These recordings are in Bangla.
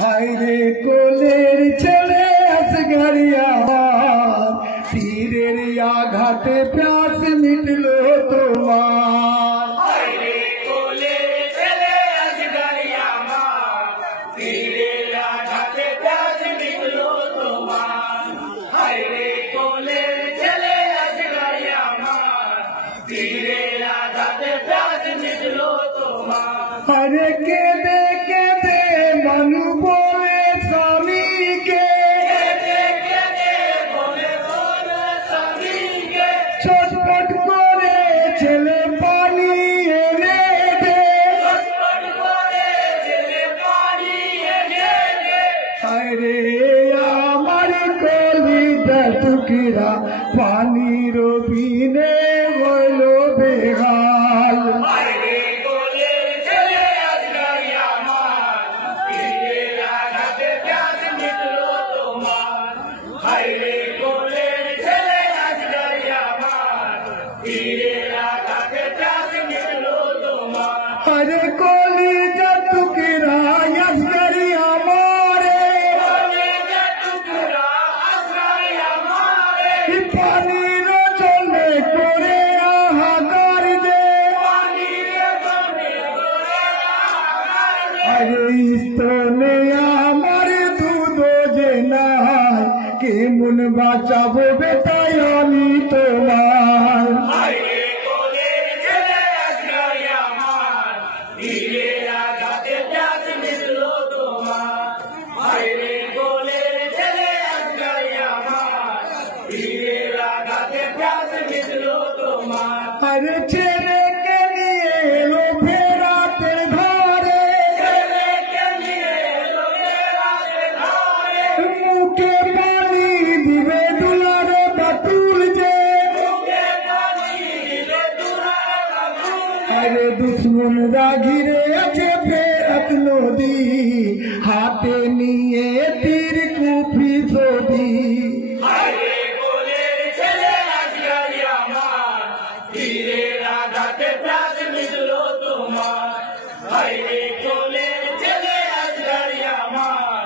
হায়রে কোলের ছেলে আসগারি আমার, তীরের আঘাতে প্যাস মিটল তোমার। হায়রে কোলের ছেলে আসগারি আমার, তীরের আঘাতে প্যাস মিটল তোমার। হায়রে কোলের ছেলে আসগারি আমার, তীরের আঘাতে প্যাস মিটল তোমার। আরে কেঁদে কেঁদে মানু বলে স্বামীকে, ছটপট করে ছেলে পানি এনে দে। আরে আমার কলিজা টুকরা পানির বিনে হইল বেহাল। হায়রে কোলের ছেলে আসগারি আমার, তীরের আঘাতে প্যাস মিটল তোমার। হায়রে কোলের ছেলে আসগারি আমার, তীরের আঘাতে প্যাস মিটল তোমার। আরে কলিজা টুকরা আসগারি আমারে, কলিজা টুকরা আসগারি আমারে, পানির জলে করে হাহাকার যে। পানির জলে করে হাহাকার যে। আরে স্তনে আমার দুধ যে নাই, কেমন বাঁচাবো বেটাই আমি তোমার। হায়রে কোলের ছেলে আসগারি আমার, তীরের আঘাতে প্যাস মিটল তোমার। হায়রে কোলের ছেলে আসগারি আমার, তীরের আঘাতে প্যাস মিটল তোমার। আরে ছেলেকে নিয়ে এলো ফেরাতে ঘরে, ছেলেকে নিয়ে এলো ফেরাতে ঘরে, মুখে পানি দিবে দুলারে বাতুল যে। মুখে পানি দিলে দুলার বাতুল যে। আরে দুশ্মনরা ঘিরে আছে ফেরাত নদী, হাতে নিয়ে তীর কুপি সদি। হায়রে কোলের ছেলে আসগারি আমার, তীরের আঘাতে প্যাস মিটল তোমার। হায়রে কোলের ছেলে আসগারি আমার,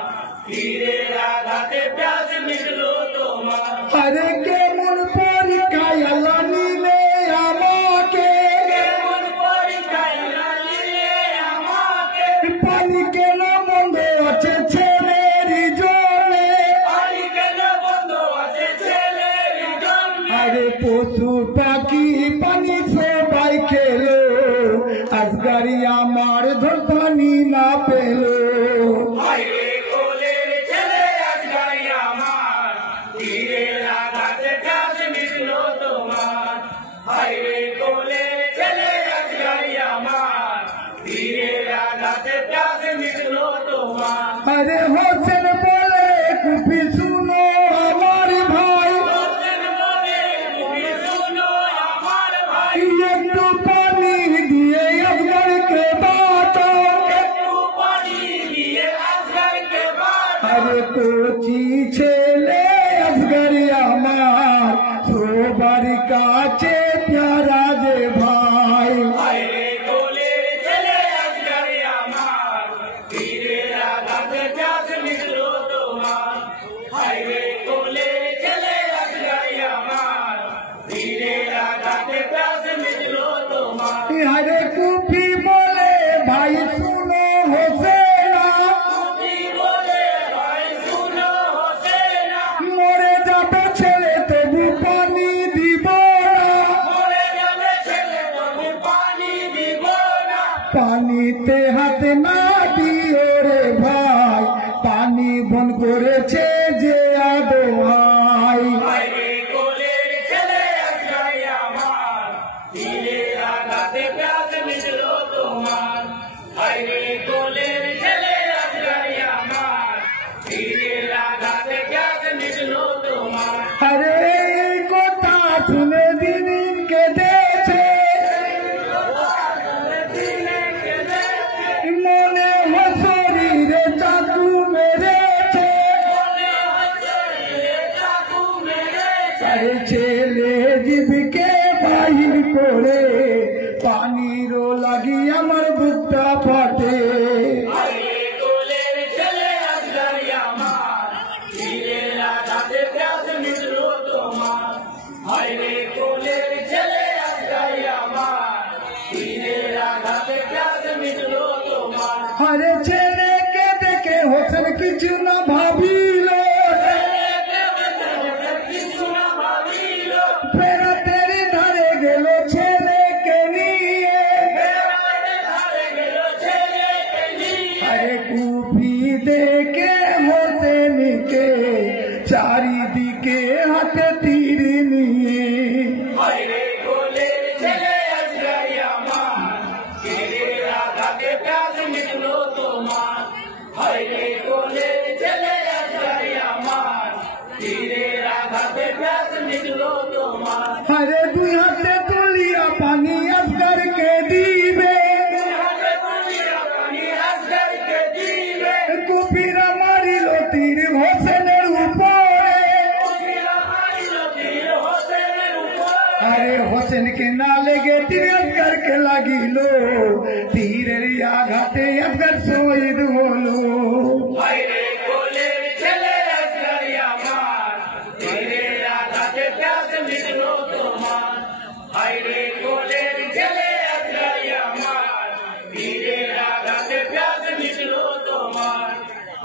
তীরের আঘাতে প্যাস মিটল তোমার। আরে কেমন পরীক্ষায় আল্লাহ নিলে আমাকে, কেমন পরীক্ষায় নিলে আমাকে, পানি কেন বন্ধ আছে ছেলের জলে। পানি কেন বন্ধ আছে ছেলের জন্য। আরে পশু পাখি পানি সবাই খেলো, আসগারি আমার ধরপানি না পেলো। হায়রে কোলের ছেলে আসগারি আমার, তীরের আঘাতে প্যাস মিটল তোমার। হায়রে কোলের ছেলে আসগারি আমার, তীরের আঘাতে প্যাস মিটল তোমার। আরে হোসেন বলে কুপি শুনো আমার ভাই, হোসেন বলে তুমি শুনো আমার ভাই, একটু পানি দিয়ে আসগারিকে বাঁচাও। একটু পানি দিয়ে আসগারিকে বাঁচাও। আরে কচি ছেলে আসগারি আমার, সবার কাছে প্যারা যে ভাই। হায়রে কোলের ছেলে আসগারি আমার, তীরের আঘাতে প্যাস মিটল তোমার। হায়রে কোলের ছেলে আসগারি আমার, তীরের আঘাতে প্যাস মিটল তোমার। আরে কুপি বলে ভাই শুনো হোসেনা, তুমি বলে ভাই শুনো আরে ছেলেকে দেখে হোসেন কিছু না ভাবিল, ফেরাতের ধারে গেল ছেলেকে নিয়ে। আরে কুফি দেখে হোসেনকে চারিদিকে হাতে তীর নিয়ে। আরে দুই হাতে তুলিয়া পানি আফগারকে দিবে, কুফিরা মারিল তীর হোসেনের উপরে। আরে হোসেনকে না লেগে তীর আফগারকে লাগিল, তীরের আঘাতে আফগার শহীদ হলো।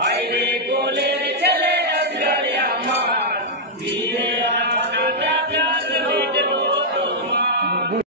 Haydi